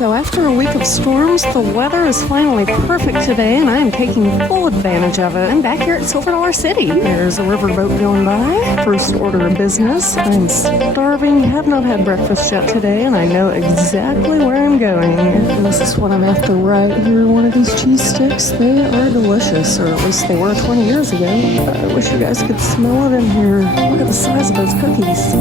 So after a week of storms, the weather is finally perfect today, and I am taking full advantage of it. I'm back here at Silver Dollar City. There's a riverboat going by. First order of business. I'm starving, have not had breakfast yet today, and I know exactly where I'm going. And this is what I'm after right here. One of these cheese sticks. They are delicious, or at least they were 20 years ago. I wish you guys could smell it in here. Look at the size of those cookies.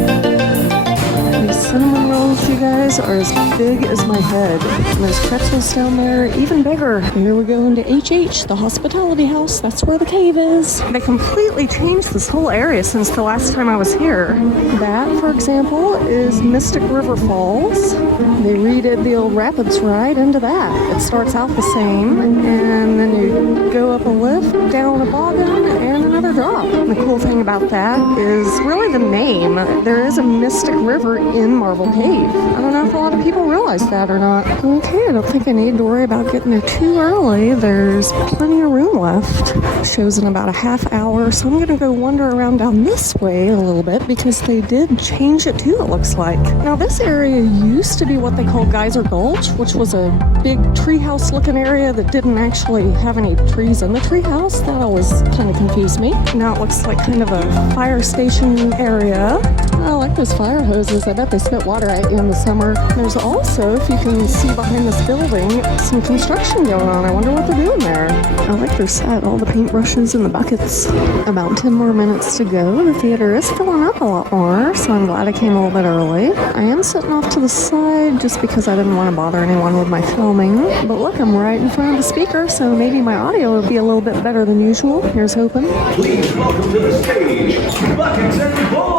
These cinnamon rolls, you guys, are as big as my head. And there's pretzels down there, even bigger. Here we go into HH, the hospitality house. That's where the cave is. They completely changed this whole area since the last time I was here. That, for example, is Mystic River Falls. They redid the old rapids ride into that. It starts out the same, and then you go up a lift, down a bobbin, and another drop. And the cool thing about that is really the name. There is a Mystic River in Marble Cave. I don't know if a lot of people realize that or not. Okay, I don't think I need to worry about getting there too early. There's plenty of room left. Show's in about a half hour, so I'm going to go wander around down this way a little bit because they did change it too, it looks like. Now, this area used to be what they call Geyser Gulch, which was a big treehouse looking area that didn't actually have any trees in the treehouse. That always kind of confused me. Now it looks like kind of a fire station area. I like those fire hoses. I bet they spit water at you in the summer. There's also, if you can see behind this building, some construction going on. I wonder what they're doing there. I like their set, all the paintbrushes and the buckets. About 10 more minutes to go. The theater is filling up a lot more, so I'm glad I came a little bit early. I am sitting off to the side just because I didn't want to bother anyone with my filming. But look, I'm right in front of the speaker, so maybe my audio will be a little bit better than usual. Here's hoping. Please welcome to the stage, Buckets and Boys!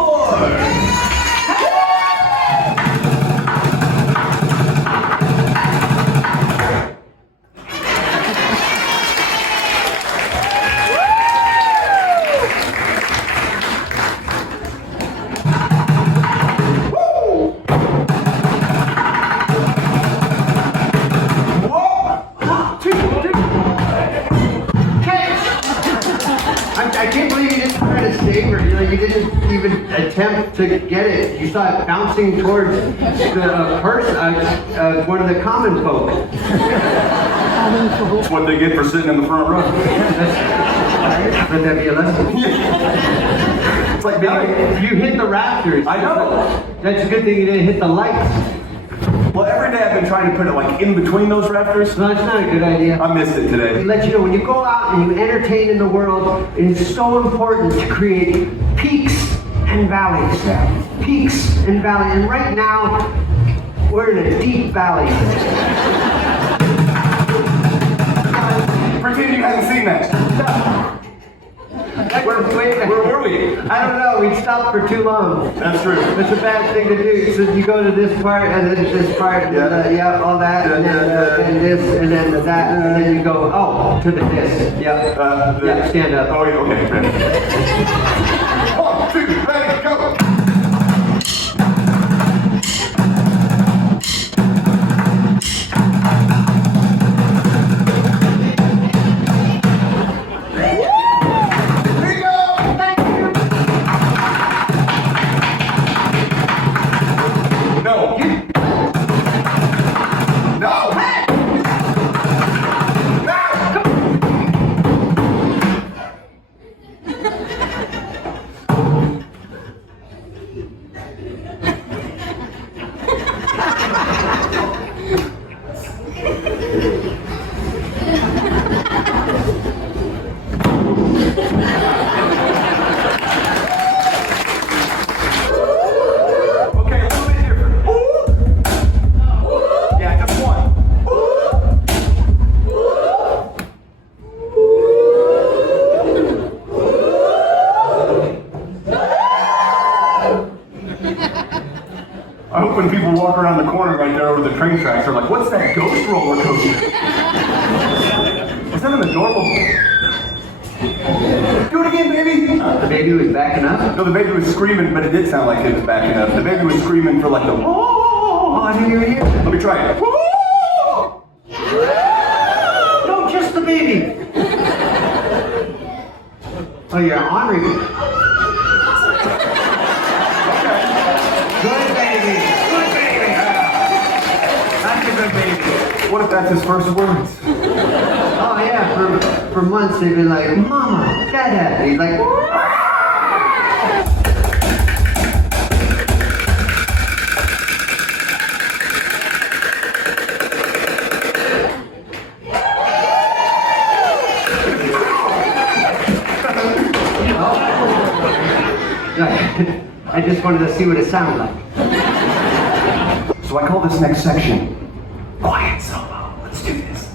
I can't believe you didn't try to save her. You didn't even attempt to get it. You saw it bouncing towards the person, one of the common folk. That's what they get for sitting in the front row. Would that be a lesson? It's like You hit the rafters. I know. That's a good thing you didn't hit the lights. Well, every day I've been trying to put it like in between those rafters. No, it's not a good idea. I missed it today. Let you know, when you go out and you entertain in the world, it is so important to create peaks and valleys. Peaks and valleys. And right now, we're in a deep valley. Pretend you hadn't seen that. Where were we? I don't know. We stopped for too long. That's true. It's a bad thing to do. So you go to this part and then this part, and all that, and then this, and then that, and then you go, oh, to the this. Yeah, stand up. Oh, okay. 1, 2, ready, go. I hope when people walk around the corner right there over the train tracks, they're like, what's that ghost roller coaster? Is that an adorable... Do it again, baby! The baby was backing up? No, the baby was screaming, but it did sound like it was backing up. The baby was screaming for like the... Oh, I didn't even hear it. Let me try it. No, just the baby. Oh, you're honoring me. Good baby. Good baby. That's a good baby. That's his first words. Oh yeah, for months they've been like, Mama, Dada. And he's like, I just wanted to see what it sounded like. So I call this next section Quiet Solo. Let's do this.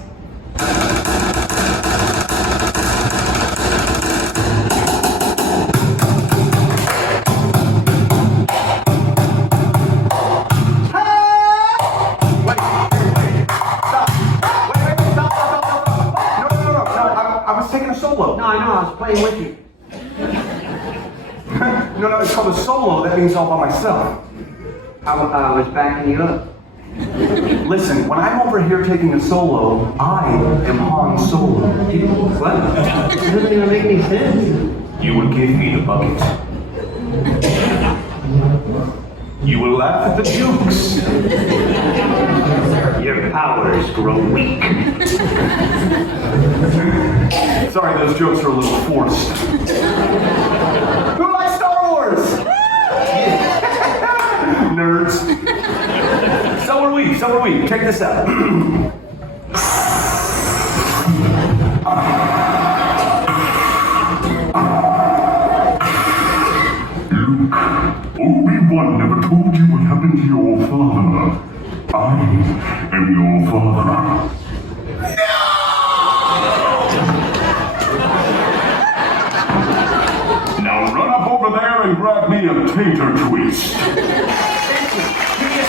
I was taking a solo. No, I know, I was playing with you. No, it's called a solo. That means all by myself. I was backing you up. Listen, when I'm over here taking a solo, I am Han Solo. What? It doesn't even make any sense. You will give me the bucket. You will laugh at the jokes. Your powers grow weak. Sorry, those jokes are a little forced. Who likes Star Wars? Nerds. So are we. Check this out. Luke, Obi-Wan never told you what happened to your father. I am your father. Now run up over there and grab me a tater twist. Do me a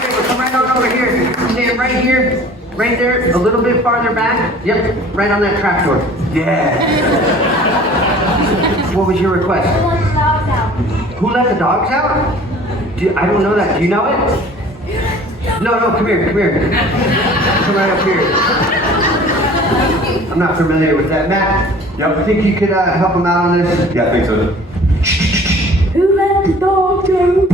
favor, come right on over here. Stand right here, right there, a little bit farther back. Yep, right on that trapdoor. Yeah. What was your request? Who let the dogs out? I don't know that. Do you know it? No, come here. Come right up here. I'm not familiar with that. Matt, Yep. I think you could help him out on this. Yeah, I think so. Who let the dog out?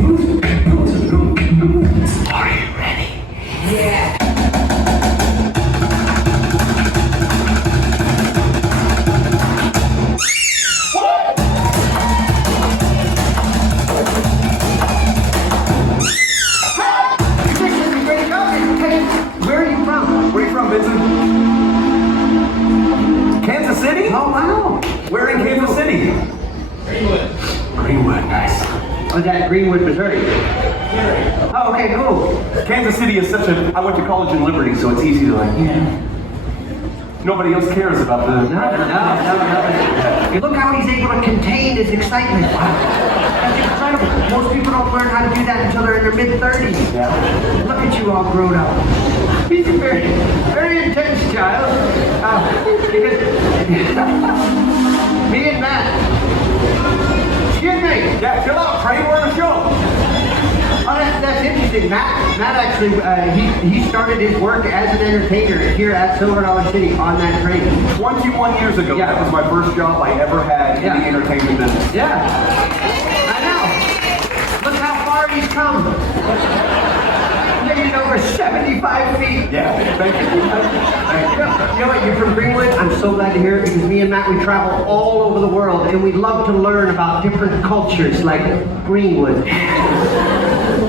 Are you ready? Yeah. Where are you from? Where are you from, Vincent? Kansas City? Oh, wow. We're in Kansas City. Greenwood, nice. Oh, that Greenwood, Missouri. Oh, okay, cool. Kansas City is such a... I went to college in Liberty, so it's easy to nobody else cares about the... No. Look how he's able to contain his excitement. That's incredible. Most people don't learn how to do that until they're in their mid-30s. Yeah. Look at you all grown up. He's a very, very intense child. Me and Matt. Excuse me. Yeah, chill out, Trey. We're on a show. Oh, that's interesting. Matt actually, he started his work as an entertainer here at Silver Dollar City on that train. 21 years ago, Yeah. that was my first job I ever had in the Yeah. entertainment business. Yeah, I know. Look how far he's come. Making over 75 feet. Yeah, thank you. You know what, you're from Greenwood? I'm so glad to hear it because me and Matt, we travel all over the world and we love to learn about different cultures like Greenwood.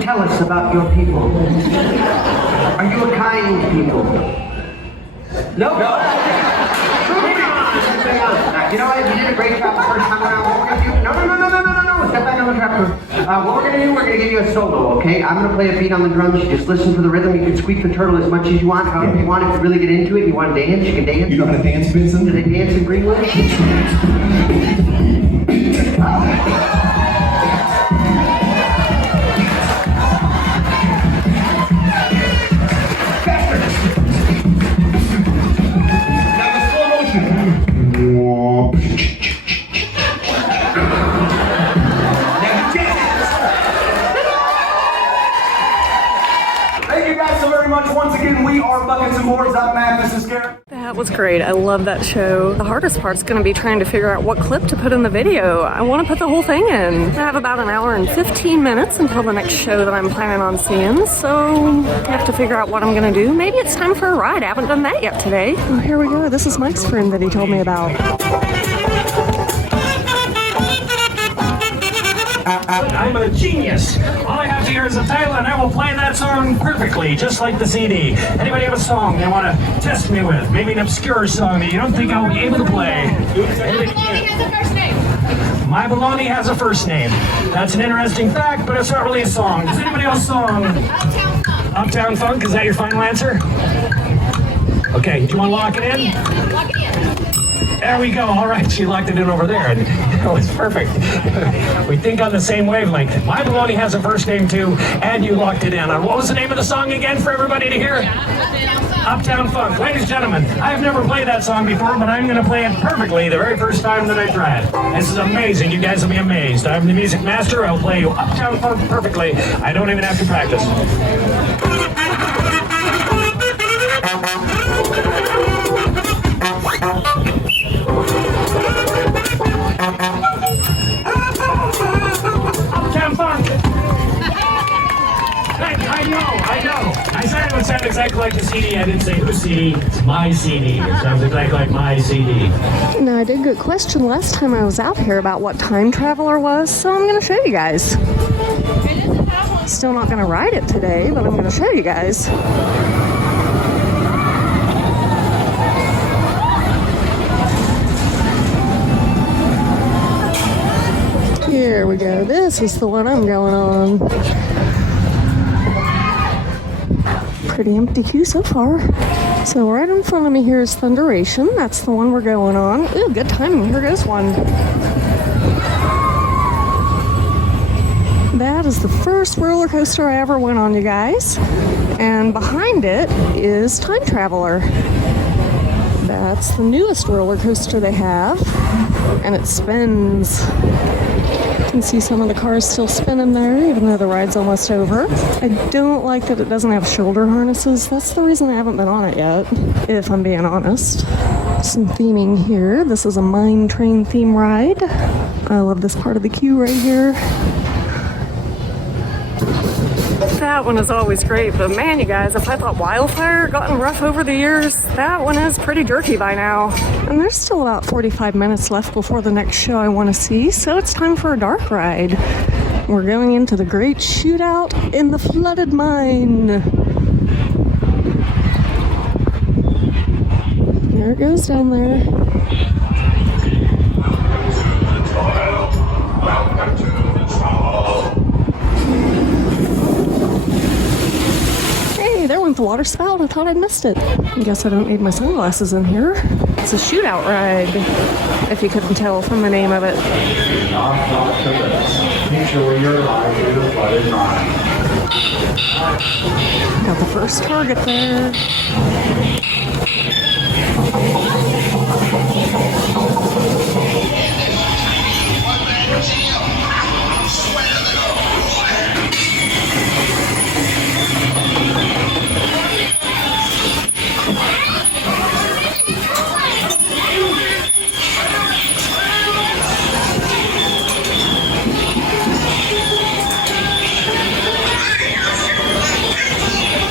Tell us about your people. Are you a kind people? No. You know what? You did a great job the first time around. What we're gonna do? No. Step back on the trapdoor. What we're gonna do? We're gonna give you a solo, okay? I'm gonna play a beat on the drums. You just listen for the rhythm. You can squeak the turtle as much as you want. However you want. If you really get into it, you want to dance, you can dance. You know how to dance, Vincent? Do they dance in Greenwood? Thank you guys so very much. Once again, we are Buckets and Boards. I'm Matt. This is Garrett. That was great. I love that show. The hardest part's going to be trying to figure out what clip to put in the video. I want to put the whole thing in. I have about an hour and 15 minutes until the next show that I'm planning on seeing, so I have to figure out what I'm going to do. Maybe it's time for a ride. I haven't done that yet today. Oh, here we go. This is Mike's friend that he told me about. I'm a genius. All I have here is a title, and I will play that song perfectly, just like the CD. Anybody have a song they want to test me with? Maybe an obscure song that you don't think I'll be able to play. My Baloney has a first name. That's an interesting fact, but it's not really a song. Does anybody else song? Uptown Funk. Uptown Funk, is that your final answer? Okay, do you want to lock it in? Lock it in. There we go. All right, she locked it in over there, and it was perfect. We think on the same wavelength. My Baloney has a first name too, and you locked it in. And what was the name of the song again for everybody to hear? Uptown Funk. Ladies and gentlemen, I've never played that song before, but I'm going to play it perfectly the very first time that I try it. This is amazing. You guys will be amazed. I'm the music master. I'll play you Uptown Funk perfectly. I don't even have to practice. Uptown Funk! I know. I said it would sound exactly like the CD. I didn't say whose CD. It's my CD. It sounds exactly like my CD. Now, I did get questioned last time I was out here about what Time Traveler was, so I'm going to show you guys. Still not going to ride it today, but I'm going to show you guys. Here we go. This is the one I'm going on. Pretty empty queue so far. So right in front of me here is Thunderation. That's the one we're going on. Ooh, good timing. Here goes one. That is the first roller coaster I ever went on, you guys. And behind it is Time Traveler. That's the newest roller coaster they have. And it spins. You can see some of the cars still spinning there, even though the ride's almost over. I don't like that it doesn't have shoulder harnesses. That's the reason I haven't been on it yet, if I'm being honest. Some theming here. This is a mine train theme ride. I love this part of the queue right here. That one is always great, but man, you guys, if I thought Wildfire gotten rough over the years, that one is pretty jerky by now. And there's still about 45 minutes left before the next show I want to see, so it's time for a dark ride. We're going into the Great Shootout in the Flooded Mine. There it goes down there. There went the water spout. I thought I'd missed it. I guess I don't need my sunglasses in here. It's a shootout ride, if you couldn't tell from the name of it. Got the first target there.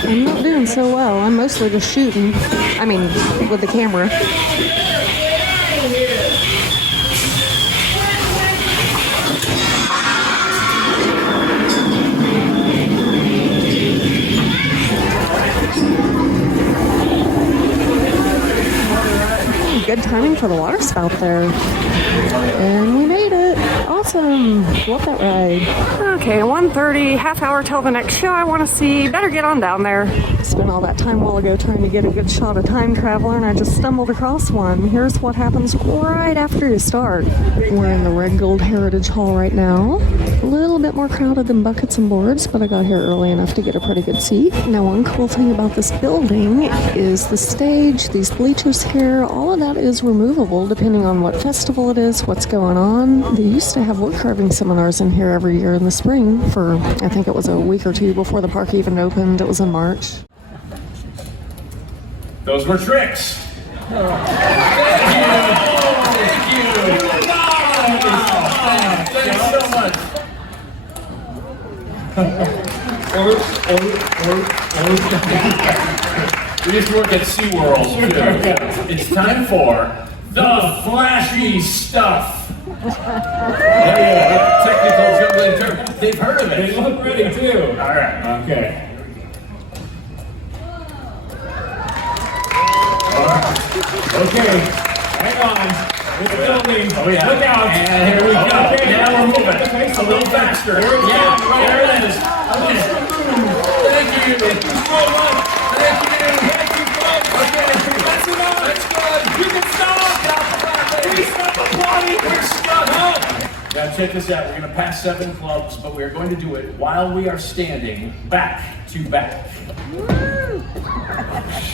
I'm not doing so well. I'm mostly just shooting. I mean, with the camera. Good timing for the water spout there. And we made it. Awesome. Love that ride. Okay, 1:30, half hour till the next show I want to see. Better get on down there. Spent all that time a while ago trying to get a good shot of Time Traveler, and I just stumbled across one. Here's what happens right after you start. We're in the Red Gold Heritage Hall right now. A little bit more crowded than Buckets and Boards, but I got here early enough to get a pretty good seat. Now, one cool thing about this building is the stage, these bleachers here, all of that is removable depending on what festival it is, what's going on. They used to have wood carving seminars in here every year in the spring for, I think it was a week or two before the park even opened. It was in March. Those were tricks. Thank you. Thank you. Thanks so much. We used to work at SeaWorld. It's time for the flashy stuff. Technical juggling term. They've heard of it. They look ready too. All right. Okay. Okay, hang on. We're building. Oh yeah. Look out. And here we go. Okay. Now we're moving. Okay, A little faster. Here we go. Yeah, there it is. Okay. Thank you. Thank you. Thank you, folks. Okay. That's enough. That's good. You can stop. Please stop applauding. We're stuck. Now check this out. We're going to pass 7 clubs, but we're going to do it while we are standing back to back.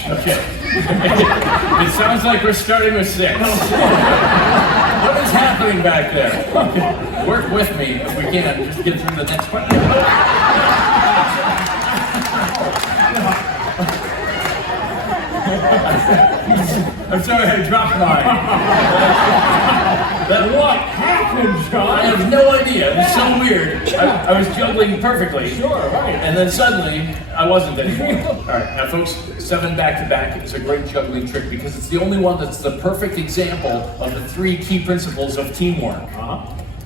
Okay. It sounds like we're starting with 6. What is happening back there? Okay. Work with me if we can. Just get through the next one. I'm sorry, I dropped mine. What happened, John? I have no idea. It was so weird. I was juggling perfectly. Sure, right. And then suddenly, I wasn't anymore. All right, now folks, 7 back-to-back is a great juggling trick because it's the only one that's the perfect example of the 3 key principles of teamwork.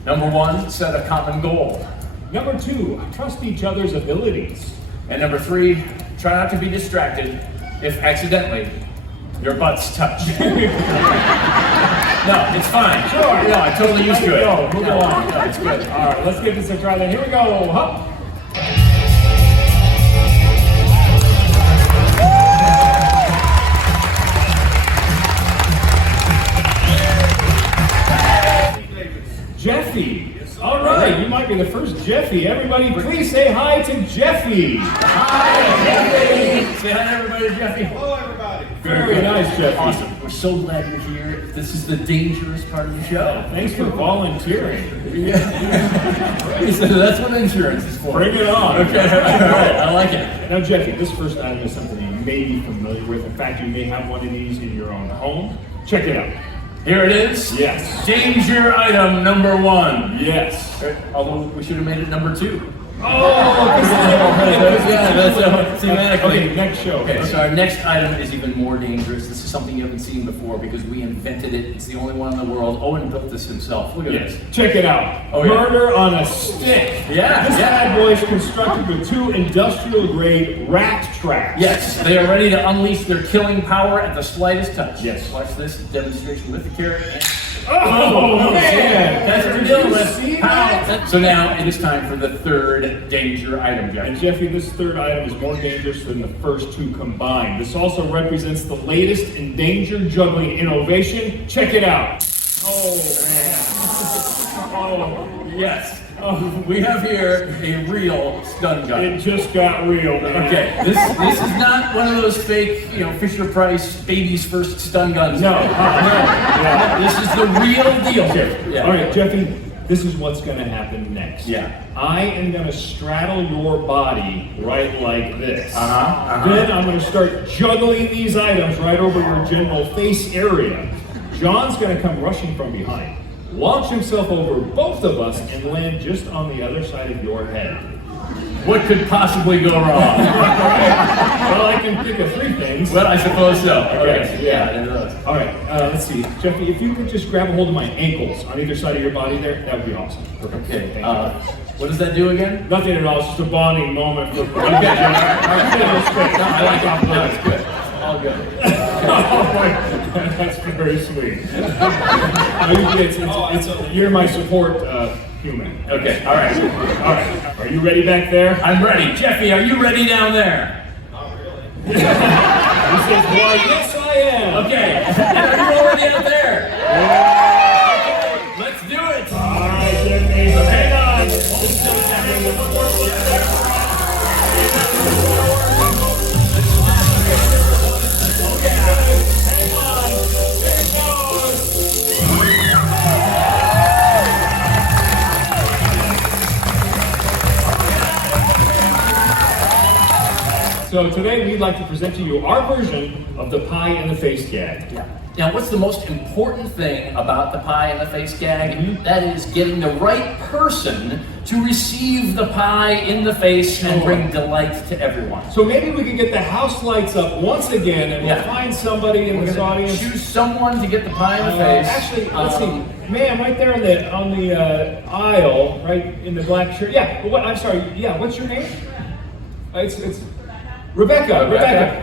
Number 1, set a common goal. Number 2, trust each other's abilities. And number 3, try not to be distracted if accidentally your butts touch. No, it's fine. Sure. No, I'm totally used to it. Move along. No, it's good. All right, let's give this a try then. Here we go. Hup. Jeffy. All right, you might be the first Jeffy. Everybody, please say hi to Jeffy. Hi, Jeffy. Say hi to everybody, Jeffy. Hello, everybody. Very nice, Jeffy. Awesome. We're so glad you're here. This is the dangerous part of the show. Thanks for volunteering. So that's what insurance is for. Bring it on. Okay, all right, I like it. Now, Jeffy, this first item is something that you may be familiar with. In fact, you may have one of these in your own home. Check it out. Here it is. Yes. Danger item number 1. Yes. Although we should have made it number 2. Yeah, that's thematically. Okay, next show. Okay, so our next item is even more dangerous. This is something you haven't seen before because we invented it. It's the only one in the world. Owen built this himself. Look at Yes. this. Check it out. Oh, yeah. Murder on a stick. Yeah, This yeah. bad boy is constructed with 2 industrial-grade rat traps. Yes, they are ready to unleash their killing power at the slightest touch. Yes. Watch this demonstration with the carrot. And Oh, man. that's what we're dealing with. See Pow. that? So now it is time for the 3rd danger item, And Jeff. Jeffy, this 3rd item is more dangerous than the first 2 combined. This also represents the latest in danger juggling innovation. Check it out. Oh, yes. We have here a real stun gun. It just got real, man. Okay, this is not one of those fake, Fisher Price baby's first stun guns. No. Yeah. This is the real deal. Yeah. All right, Jeffy, this is what's going to happen next. Yeah. I am going to straddle your body right like this. Uh-huh. Then I'm going to start juggling these items right over your general face area. John's going to come rushing from behind, launch himself over both of us, and land just on the other side of your head. What could possibly go wrong? Well, I can think of 3 things. Well, I suppose so. Okay, yeah. it does. All right, let's see. Jeffy, if you could just grab a hold of my ankles on either side of your body there, that would be awesome. Perfect. Okay, Thank you. what does that do again? Nothing at all, it's just a bonding moment for Okay, I like it. No, it's good. All good. That's very sweet. You're my support human. Okay, all right. All right. Are you ready back there? I'm ready. Jeffy, are you ready down there? He says, "Why, yes, I am." Okay. Are you already out there? Let's do it. All right, Jeffy. Hang on. So today we'd like to present to you our version of the pie in the face gag. Yeah. Now, what's the most important thing about the pie in the face gag? That is getting the right person to receive the pie in the face and bring delight to everyone. So maybe we can get the house lights up once again, and we'll find somebody in this audience. Choose someone to get the pie in the face. Actually, let's see, ma'am, right there on the aisle, right in the black shirt. Yeah. I'm sorry. Yeah. What's your name? It's Rebecca.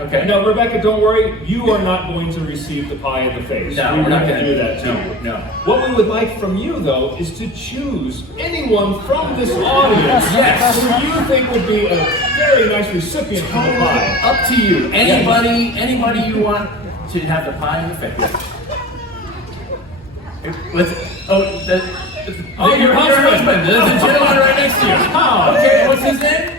Okay. No, Rebecca, don't worry. You are not going to receive the pie in the face. No, we're not not going gonna to do that to you. No. What we would like from you, though, is to choose anyone from this audience who you think would be a very nice recipient for the pie. Up to you. Anybody you want to have the pie in the face. Your husband. There's a gentleman right next to you. Oh, Okay, what's his name?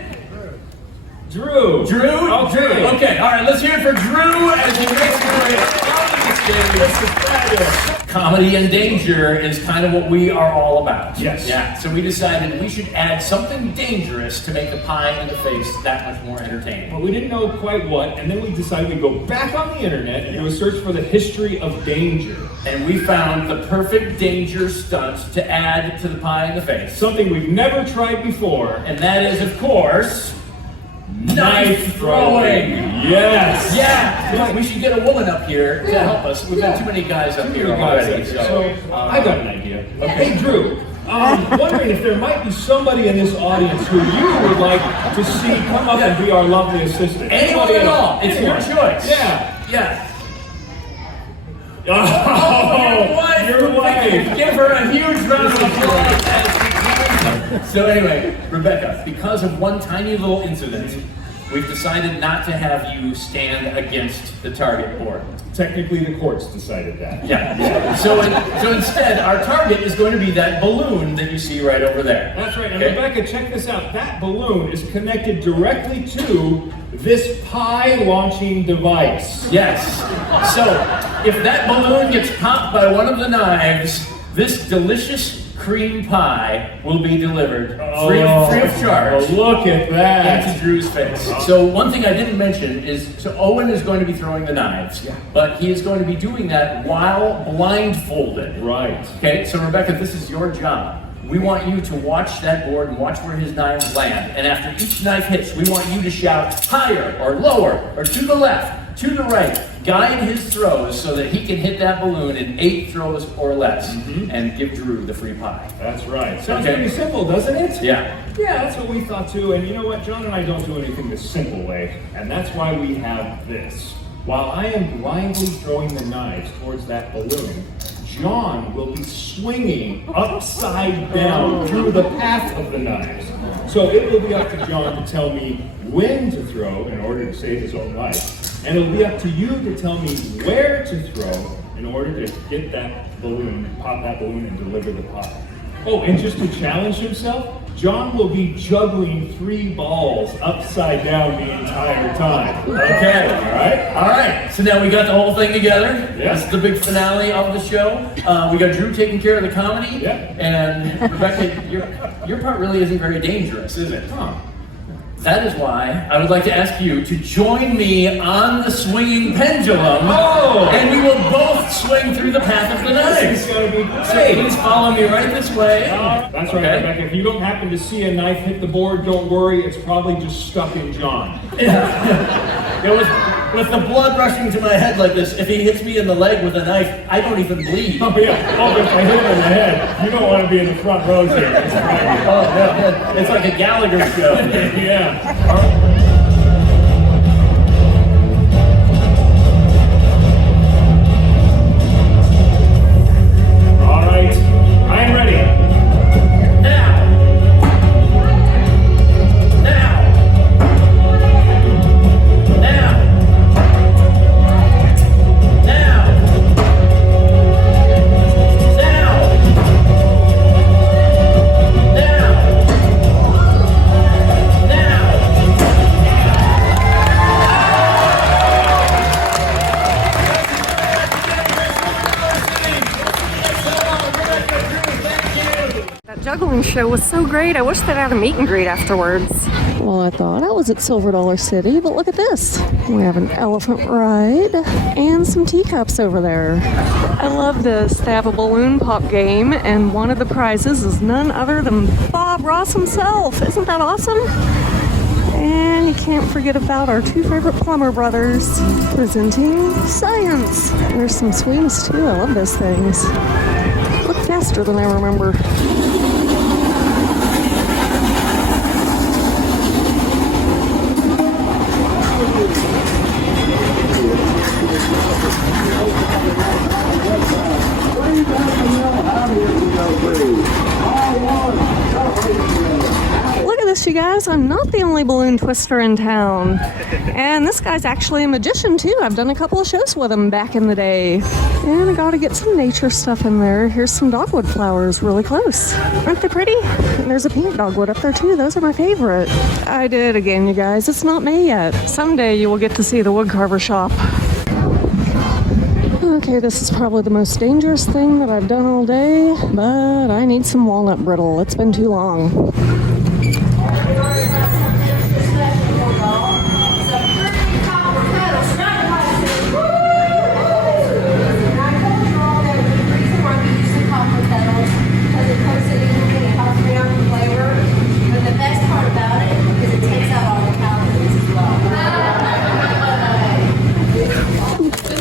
Drew. Drew? Okay. Drew. Okay, all right, let's hear it for Drew as he makes his way on the stage. This is fabulous. Comedy and danger is kind of what we are all about. Yes. Yeah, so we decided we should add something dangerous to make the pie in the face that much more entertaining. Well, we didn't know quite what, and then we decided we'd go back on the internet and do a search for the history of danger. And we found the perfect danger stunt to add to the pie in the face. Something we've never tried before. And that is, of course, knife throwing. Yes. Yeah. We should get a woman up here to help us. We've got too many guys up here already. So, I got an idea. Hey, Drew. Wondering if there might be somebody in this audience who you would like to see come up and be our lovely assistant. Anyone at all. It's your choice. Yeah. Oh, your wife. Give her a huge round of applause as she comes. So anyway, Rebecca, because of one tiny little incident, we've decided not to have you stand against the target board. Technically, the courts decided that. Yeah. So instead, our target is going to be that balloon that you see right over there. That's right. And Rebecca, check this out. That balloon is connected directly to this pie launching device. Yes. So if that balloon gets popped by one of the knives, this delicious cream pie will be delivered free of charge. Oh, look at that. Into Drew's face. So one thing I didn't mention is, so Owen is going to be throwing the knives, but he is going to be doing that while blindfolded. Right. Okay, so Rebecca, this is your job. We want you to watch that board and watch where his knives land. And after each knife hits, we want you to shout higher or lower or to the left, to the right. Guide his throws so that he can hit that balloon in 8 throws or less and give Drew the free pie. That's right. Sounds pretty simple, doesn't it? Yeah. Yeah, that's what we thought too. And you know what? John and I don't do anything the simple way. And that's why we have this. While I am blindly throwing the knives towards that balloon, John will be swinging upside down through the path of the knives. So it will be up to John to tell me when to throw in order to save his own life. And it'll be up to you to tell me where to throw in order to get that balloon, pop that balloon and deliver the pie. Oh, and just to challenge himself, John will be juggling 3 balls upside down the entire time. Okay. All right. So now we got the whole thing together. Yeah. This is the big finale of the show. We got Drew taking care of the comedy. Yeah. And Rebecca, your part really isn't very dangerous, is it? That is why I would like to ask you to join me on the swinging pendulum. And we will both swing through the path of the knives. This is going to be So great. please follow me right this way. That's right, Rebecca. If you don't happen to see a knife hit the board, don't worry. It's probably just stuck in John. With the blood rushing to my head like this, if he hits me in the leg with a knife, I don't even bleed. Oh, yeah. Oh, if I hit him in the head, you don't want to be in the front rows here. It's right. Oh, yeah. It's like a Gallagher show. Yeah. All right. I am ready. Now. Now. Now. Now. Now. Now. Now. show was so great. I wish they'd had a meet and greet afterwards. Well, I thought I was at Silver Dollar City, but look at this. We have an elephant ride and some teacups over there. I love this. They have a balloon pop game, and one of the prizes is none other than Bob Ross himself. Isn't that awesome? And you can't forget about our two favorite plumber brothers presenting science. There's some swings too. I love those things. Look faster than I remember. Look at this, you guys. I'm not the only balloon twister in town. And this guy's actually a magician, too. I've done a couple of shows with him back in the day. And I gotta get some nature stuff in there. Here's some dogwood flowers really close. Aren't they pretty? And there's a pink dogwood up there, too. Those are my favorite. I did it again, you guys. It's not May yet. Someday you will get to see the woodcarver shop. Okay, this is probably the most dangerous thing that I've done all day, but I need some walnut brittle. It's been too long.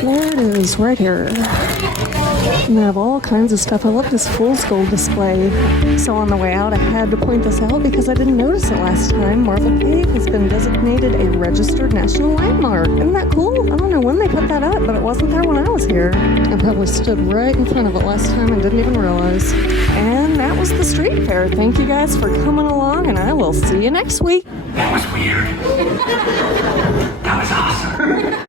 There it is, right here. And they have all kinds of stuff. I love this fool's gold display. So on the way out, I had to point this out because I didn't notice it last time. Marble Cave has been designated a registered national landmark. Isn't that cool? I don't know when they put that up, but it wasn't there when I was here. I probably stood right in front of it last time and didn't even realize. And that was the street fair. Thank you guys for coming along, and I will see you next week. That was weird. That was awesome.